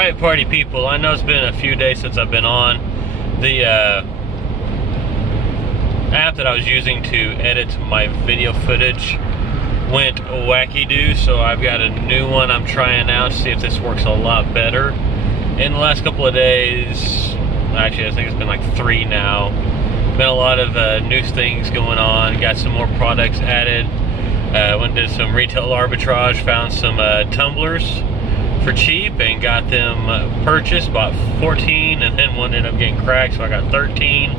Alright, party people, I know it's been a few days since I've been on. The app that I was using to edit my video footage went wacky-doo, so I've got a new one I'm trying out to see if this works a lot better. In the last couple of days, actually I think it's been like 3 now, been a lot of new things going on, got some more products added. Went and did some retail arbitrage, found some tumblers for cheap and got them purchased, bought 14, and then one ended up getting cracked, so I got 13.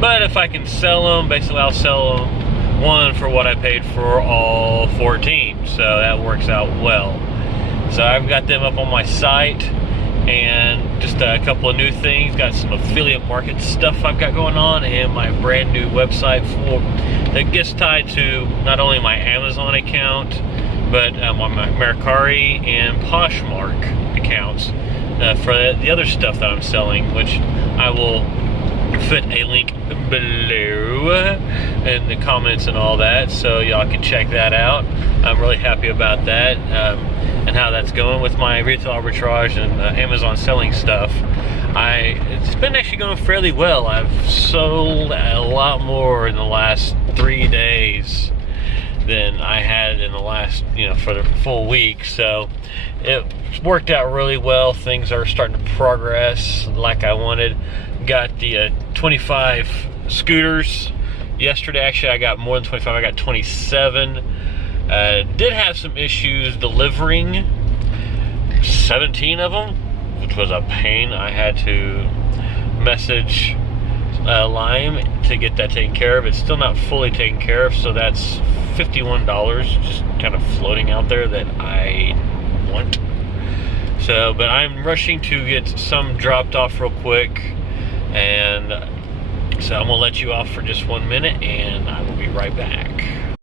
But if I can sell them, basically I'll sell them one for what I paid for all 14, so that works out well. So I've got them up on my site, and just a couple of new things, got some affiliate market stuff I've got going on, and my brand new website that gets tied to not only my Amazon account, but my Mercari and Poshmark accounts for the other stuff that I'm selling, which I will put a link below in the comments and all that, so y'all can check that out. I'm really happy about that and how that's going with my retail arbitrage and Amazon selling stuff. It's been actually going fairly well. I've sold a lot more in the last 3 days than I had in the last, for the full week. So it worked out really well. Things are starting to progress like I wanted. Got the 25 scooters yesterday. Actually, I got more than 25. I got 27. Did have some issues delivering 17 of them, which was a pain. I had to message Lime to get that taken care of. It's still not fully taken care of, so that's $51 just kind of floating out there that I want. So, but I'm rushing to get some dropped off real quick, and so I'm gonna let you off for just 1 minute, and I will be right back.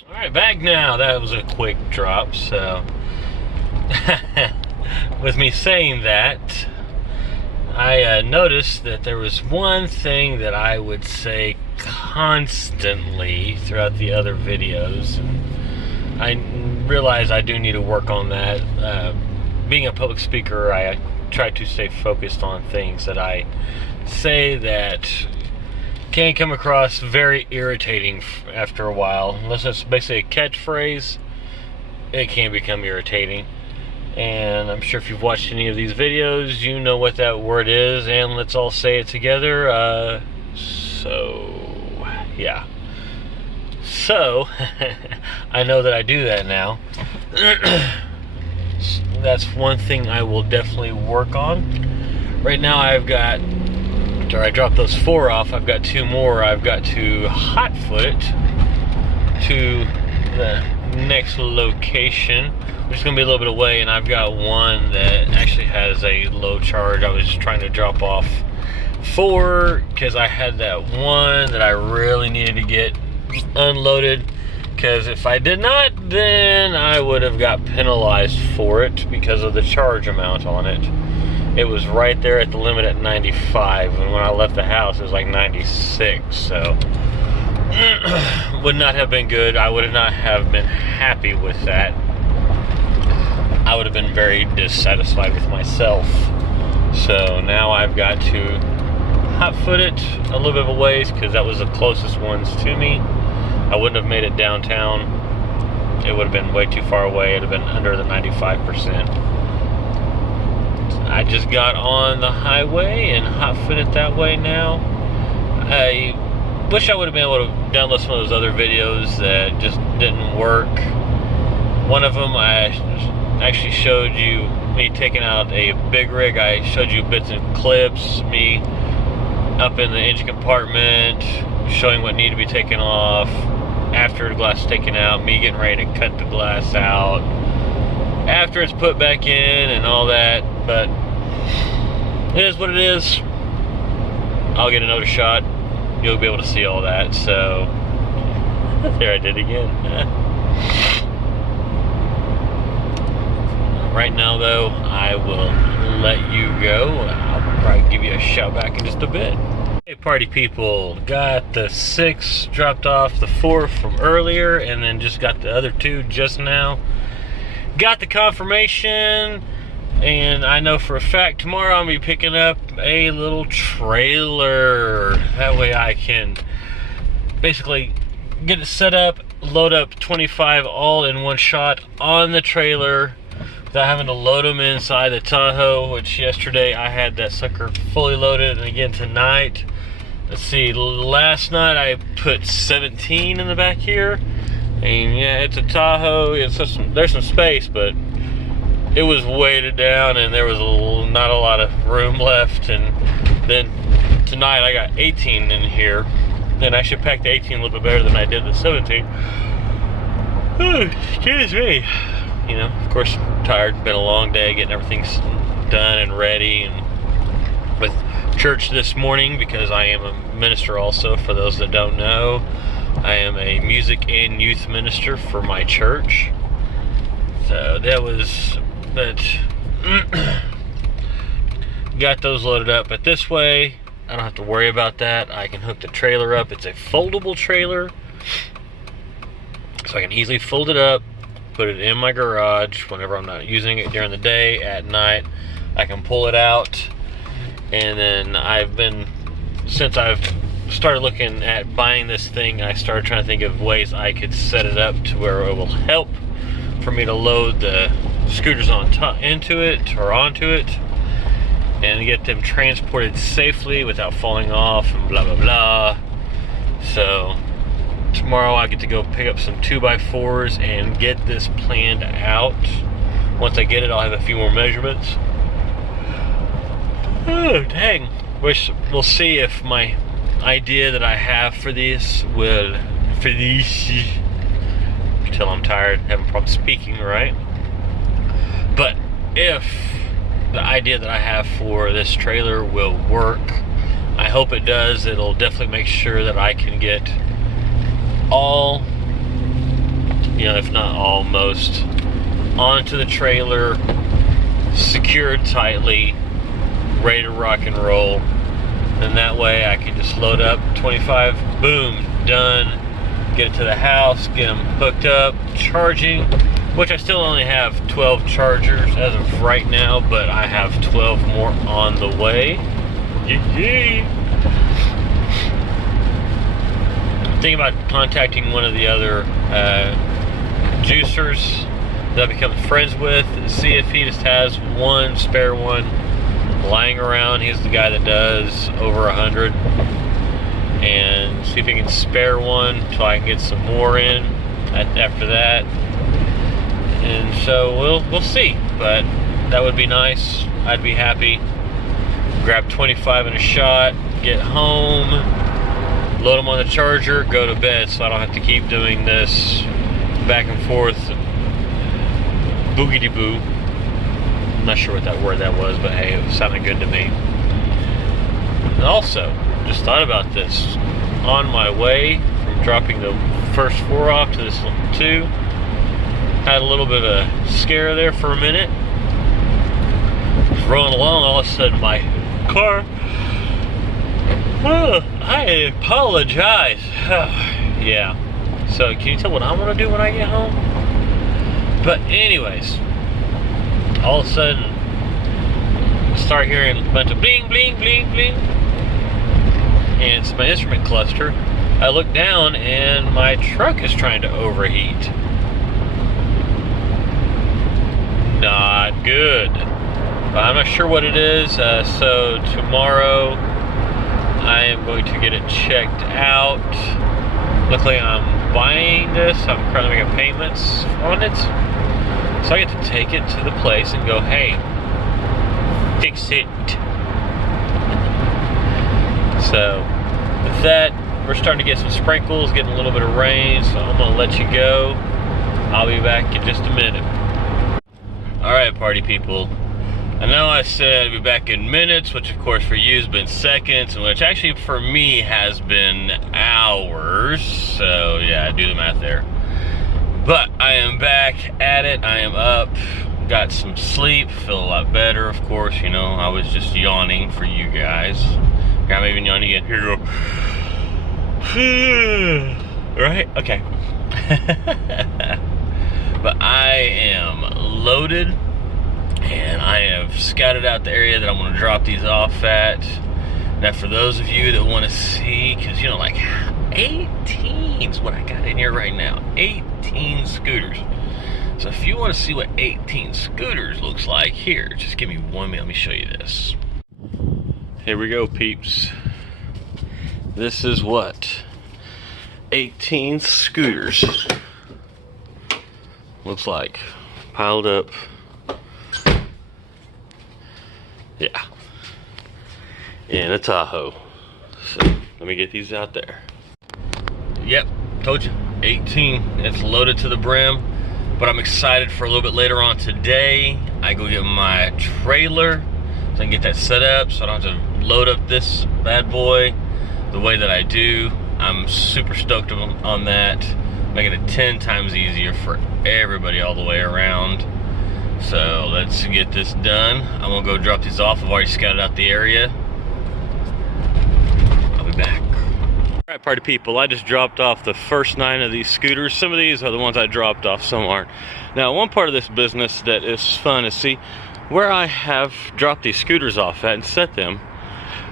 All right, back now. That was a quick drop. So, with me saying that, I noticed that there was one thing that I would say constantly throughout the other videos, and I realize I do need to work on that. Being a public speaker, I try to stay focused on things that I say that can come across very irritating after a while. Unless it's basically a catchphrase, it can become irritating. And I'm sure if you've watched any of these videos, you know what that word is, and let's all say it together. Yeah. So, I know that I do that now. That's one thing I will definitely work on. Right now I've got, after I drop those 4 off, I've got 2 more. I've got to hotfoot it to the next location, which is going to be a little bit away, and I've got one that actually has a low charge. I was just trying to drop off 4 because I had that one that I really needed to get unloaded, because if I did not, then I would have got penalized for it because of the charge amount on it. It was right there at the limit at 95, and when I left the house it was like 96, so would not have been good. I would not have been happy with that. I would have been very dissatisfied with myself. So now I've got to hotfoot it a little bit of a ways, because that was the closest ones to me. I wouldn't have made it downtown. It would have been way too far away. It would have been under the 95%. I just got on the highway and hotfoot it that way now. I wish I would have been able to download some of those other videos that just didn't work. One of them, I actually showed you me taking out a big rig. I showed you bits and clips, me up in the engine compartment, showing what needed to be taken off after the glass is taken out, me getting ready to cut the glass out after it's put back in and all that. But it is what it is. I'll get another shot. You'll be able to see all that. So there I did again. Right now though, I will let you go. I'll probably give you a shout back in just a bit. Hey party people, got the 6 dropped off, the 4 from earlier, and then just got the other 2 just now. Got the confirmation And I know for a fact tomorrow I'll be picking up a little trailer. That way I can basically get it set up, load up 25 all in one shot on the trailer without having to load them inside the Tahoe, which yesterday I had that sucker fully loaded, and again tonight. Let's see, last night I put 17 in the back here, and yeah, it's a Tahoe. There's some space, but it was weighted down and there was not a lot of room left. And then tonight I got 18 in here, and I should pack the 18 a little bit better than I did the 17. Oh, excuse me. You know, of course, tired. Been a long day getting everything done and ready, and with church this morning, because I am a minister also. For those that don't know, I am a music and youth minister for my church. So that was that. Got those loaded up, but this way I don't have to worry about that. I can hook the trailer up. It's a foldable trailer, so I can easily fold it up, put it in my garage whenever I'm not using it during the day. At night I can pull it out. And then since I've started looking at buying this thing, I started trying to think of ways I could set it up to where it will help for me to load the scooters into it or onto it, and get them transported safely without falling off and blah blah blah. So tomorrow I get to go pick up some 2x4s and get this planned out. Once I get it, I'll have a few more measurements. Oh dang. We'll see if my idea that I have for these will, you can tell I'm tired, having problems speaking, right? But if the idea that I have for this trailer will work, I hope it does. It'll definitely make sure that I can get all, if not all, most onto the trailer, secured tightly, ready to rock and roll. And that way I can just load up 25, boom, done. Get it to the house, get them hooked up, charging, which I still only have 12 chargers as of right now, but I have 12 more on the way. I'm thinking about contacting one of the other juicers that I've become friends with, see if he just has one spare one lying around. He's the guy that does over 100, and see if he can spare one till I can get some more in after that. And so we'll see, but that would be nice. I'd be happy. Grab 25 in a shot, get home, load them on the charger, go to bed, so I don't have to keep doing this back and forth boogity-boo. I'm not sure what that word that was, but hey, it sounded good to me. And also, just thought about this. On my way from dropping the first 4 off to this 2, had a little bit of a scare there for a minute. Was rolling along, all of a sudden my car, I apologize. Yeah. So can you tell what I'm gonna do when I get home? But anyways, all of a sudden start hearing a bunch of bling bling bling bling, and it's my instrument cluster. I look down and my truck is trying to overheat. Not good. But I'm not sure what it is, so tomorrow I am going to get it checked out. Luckily I'm buying this, I'm currently making payments on it, so I get to take it to the place and go, hey, fix it. So with that, we're starting to get some sprinkles, getting a little bit of rain, so I'm gonna let you go. I'll be back in just a minute. Alright, party people. I know I said I'd be back in minutes, which of course for you has been seconds, and which actually for me has been hours. So yeah, do the math there. But I am back at it. I am up, got some sleep, feel a lot better, of course. I was just yawning for you guys. I'm even yawning again. Here you go. Right? Okay. But I am loaded. And I have scouted out the area that I'm going to drop these off at. Now, for those of you that want to see, because, you know, like 18 is what I got in here right now. 18 scooters. So if you want to see what 18 scooters looks like, here, just give me 1 minute. Let me show you this. Here we go, peeps. This is what 18 scooters looks like, piled up. Yeah, in a Tahoe. So let me get these out there. Yep, told you, 18. It's loaded to the brim, but I'm excited for a little bit later on today. I go get my trailer so I can get that set up so I don't have to load up this bad boy the way that I do. I'm super stoked on that, making it 10 times easier for everybody all the way around. So let's get this done. I'm gonna go drop these off. I've already scouted out the area. I'll be back. All right, party people, I just dropped off the first 9 of these scooters. Some of these are the ones I dropped off, some aren't. Now, one part of this business that is fun is see where I have dropped these scooters off at and set them,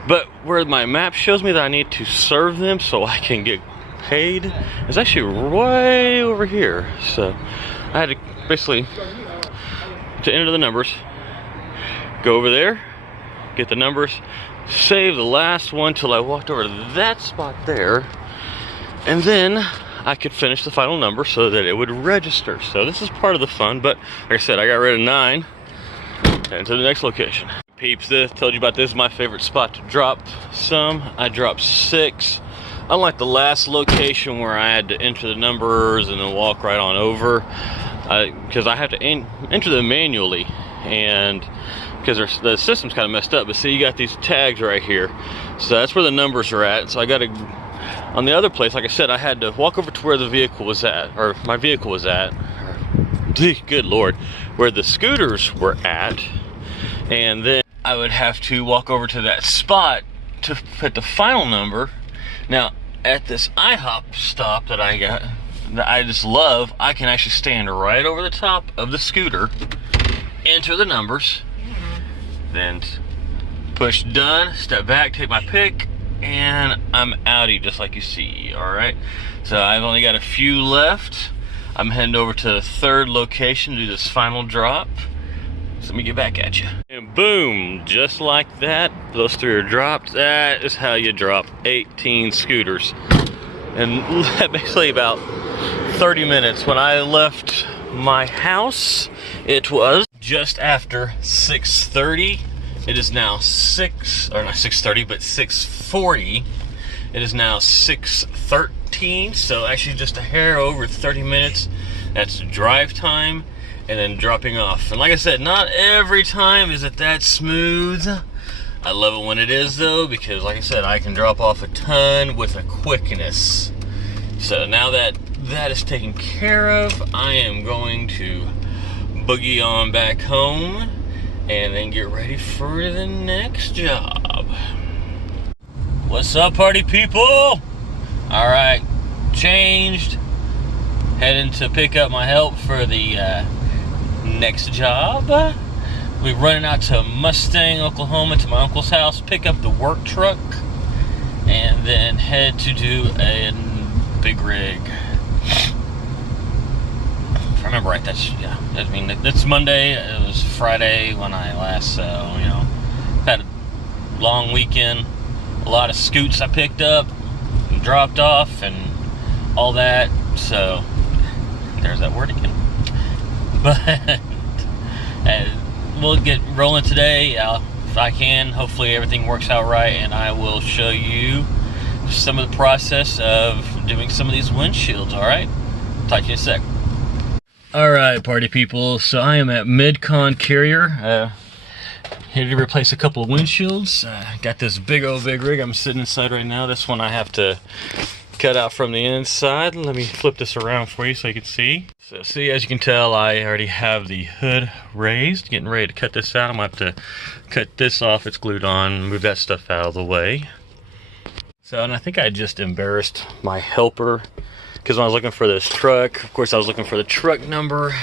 but where my map shows me that I need to serve them so I can get paid is actually way over here. So I had to basically, to enter the numbers, go over there, get the numbers, save the last one till I walked over to that spot there, and then I could finish the final number so that it would register. So this is part of the fun, but like I said, I got rid of 9 and to the next location. Peeps, this told you about this is my favorite spot to drop some. I dropped 6. Unlike the last location where I had to enter the numbers and then walk right on over, because I have to enter them manually, and because the system's kind of messed up. But see, you got these tags right here, so that's where the numbers are at. So I got to, on the other place, like I said, I had to walk over to where the vehicle was at, or my vehicle was at, good lord, where the scooters were at, and then I would have to walk over to that spot to put the final number. Now, at this IHOP stop that I got, that I just love, I can actually stand right over the top of the scooter, enter the numbers, then push done, step back, take my pick, and I'm outie just like you see. All right, so I've only got a few left. I'm heading over to the 3rd location to do this final drop. So let me get back at you. And boom, just like that, those 3 are dropped. That is how you drop 18 scooters. And basically about 30 minutes. When I left my house, it was just after 6:30. It is now 6:30, but 6:40. It is now 6:13, so actually just a hair over 30 minutes. That's drive time and then dropping off. And like I said, not every time is it that smooth. I love it when it is though, because like I said, I can drop off a ton with a quickness. So now that that is taken care of, I am going to boogie on back home and then get ready for the next job. What's up, party people? All right, changed, heading to pick up my help for the next job. We're running out to Mustang, Oklahoma, to my uncle's house, pick up the work truck, and then head to do a big rig. If I remember right, that's, yeah, I mean, it's Monday. It was Friday when I last, you know, had a long weekend. A lot of scoots I picked up and dropped off and all that. So there's that word again. But we'll get rolling today if I can. Hopefully everything works out right, and I will show you some of the process of doing some of these windshields. All right, talk to you in a sec. All right, party people, so I am at Midcon Carrier, here to replace a couple of windshields. Got this big rig I'm sitting inside right now. This one I have to cut out from the inside. Let me flip this around for you so you can see. So see, as you can tell, I already have the hood raised, getting ready to cut this out. I'm gonna have to cut this off, it's glued on, move that stuff out of the way. So, and I think I just embarrassed my helper, because when I was looking for this truck, of course I was looking for the truck number,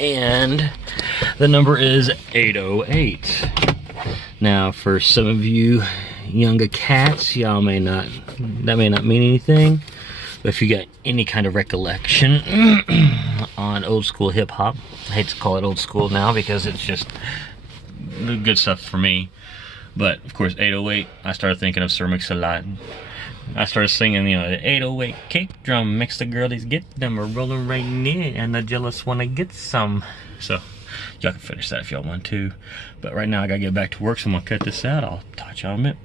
and the number is 808. Now, for some of you younger cats, that may not mean anything, but if you got any kind of recollection on old school hip hop, I hate to call it old school now because it's just the good stuff for me. But of course, 808, I started thinking of Sir Mix-a-Lot. I started singing, you know, the 808 kick drum makes the girlies get them a rolling right near, and the jealous wanna get some. So y'all can finish that if y'all want to. But right now I gotta get back to work, so I'm gonna cut this out. I'll talk to y'all in a minute.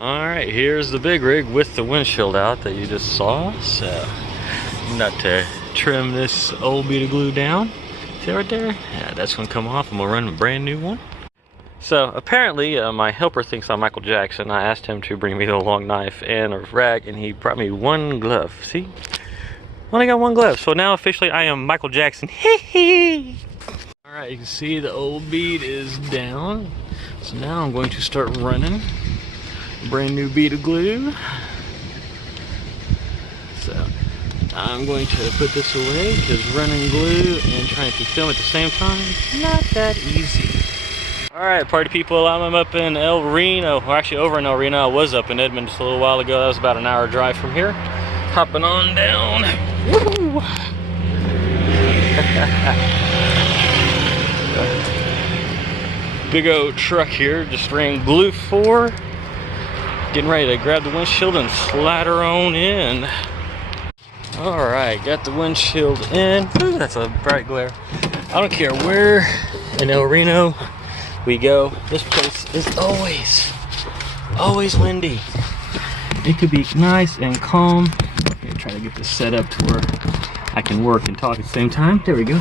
Alright, here's the big rig with the windshield out that you just saw. So, not to trim this old bead of glue down. See right there? Yeah, that's gonna come off. I'm gonna run a brand new one. So, apparently, my helper thinks I'm Michael Jackson. I asked him to bring me the long knife and a rag, and he brought me one glove. See? Only got one glove. So now, officially, I am Michael Jackson. Hee hee! Alright, you can see the old bead is down. So now I'm going to start running. Brand new bead of glue. So I'm going to put this away because running glue and trying to film at the same time is not that easy. Alright, party people, I'm up in El Reno. Well, actually over in El Reno. I was up in Edmond just a little while ago. That was about an hour drive from here. Hopping on down. Woo! Big old truck here, just ran glue for. Getting ready to grab the windshield and slide her on in. Alright, got the windshield in. Ooh, that's a bright glare. I don't care where in El Reno we go, this place is always windy. It could be nice and calm. Okay, try to get this set up to where I can work and talk at the same time. There we go.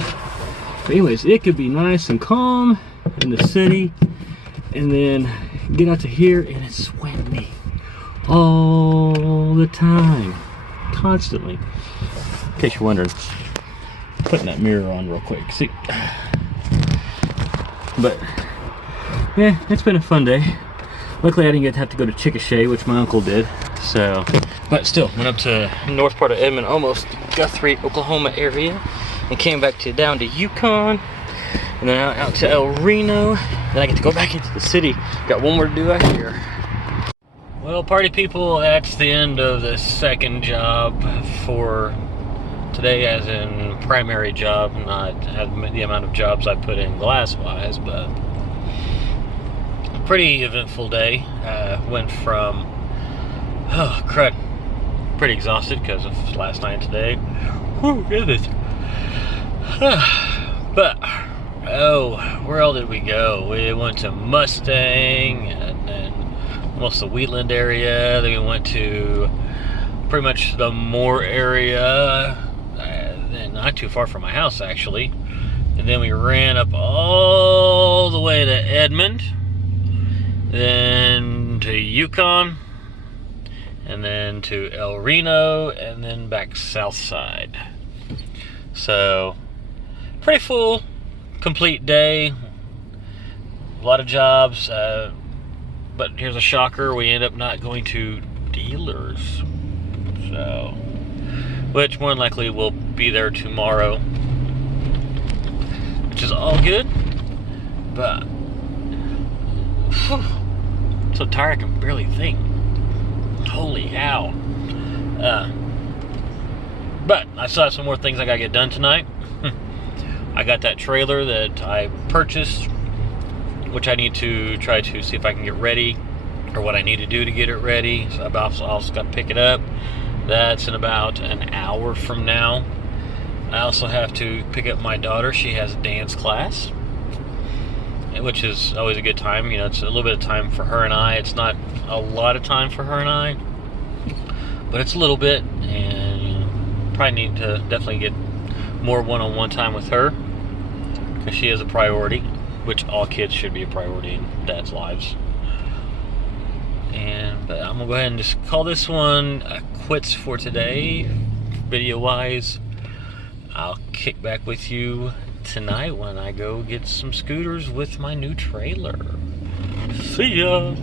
But anyways, it could be nice and calm in the city, and then get out to here and it's windy all the time, constantly. In case you're wondering, putting that mirror on real quick. See, but yeah, it's been a fun day. Luckily, I didn't have to go to Chickasha, which my uncle did. So, but still, went up to north part of Edmond, almost Guthrie, Oklahoma area, and came back down to Yukon, and then out to El Reno. Then I get to go back into the city. Got one more to do out here. Well, party people, that's the end of the second job for today, as in primary job, not the amount of jobs I put in glass-wise, but pretty eventful day. Went from, oh crud, pretty exhausted because of last night and today. Whew, goodness. But, oh, where else did we go? We went to Mustang, and then most of the Wheatland area. Then we went to pretty much the Moore area, not too far from my house actually. And then we ran up all the way to Edmond, then to Yukon, and then to El Reno, and then back south side. So, pretty full, complete day. A lot of jobs, but here's a shocker, we end up not going to dealers. So, which more than likely will be there tomorrow, which is all good. But whew, I'm so tired I can barely think. Holy cow. But I still have some more things I gotta get done tonight. I got that trailer that I purchased, which I need to try to see if I can get ready, or what I need to do to get it ready. So I've also got to pick it up. That's in about an hour from now. I also have to pick up my daughter. She has dance class, which is always a good time. You know, it's a little bit of time for her and I. It's not a lot of time for her and I, but it's a little bit, and you know, probably need to definitely get more one-on-one time with her, because she is a priority, which all kids should be a priority in dads' lives. But I'm gonna go ahead and just call this one quits for today, video-wise. I'll kick back with you tonight when I go get some scooters with my new trailer. See ya!